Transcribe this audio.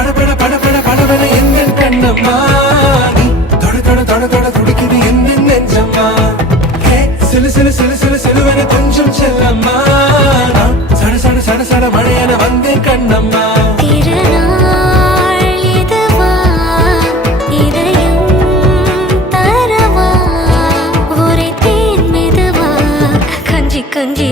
படபட படபட படபட எந்த கண்ணம்மா நீ தொட தொட தொட தொட துடிக்குது எந்த நெஞ்சம்மா சிலு சிலு சிலு சிலு சிலுவன கொஞ்சம் செல்லம்மா நான் சட சட சட சட மழையன வந்தேன் கண்ணம்மா திருநாள் இதுவா இதயம் தரவா ஒரே தேன் மெதுவா கஞ்சி கஞ்சி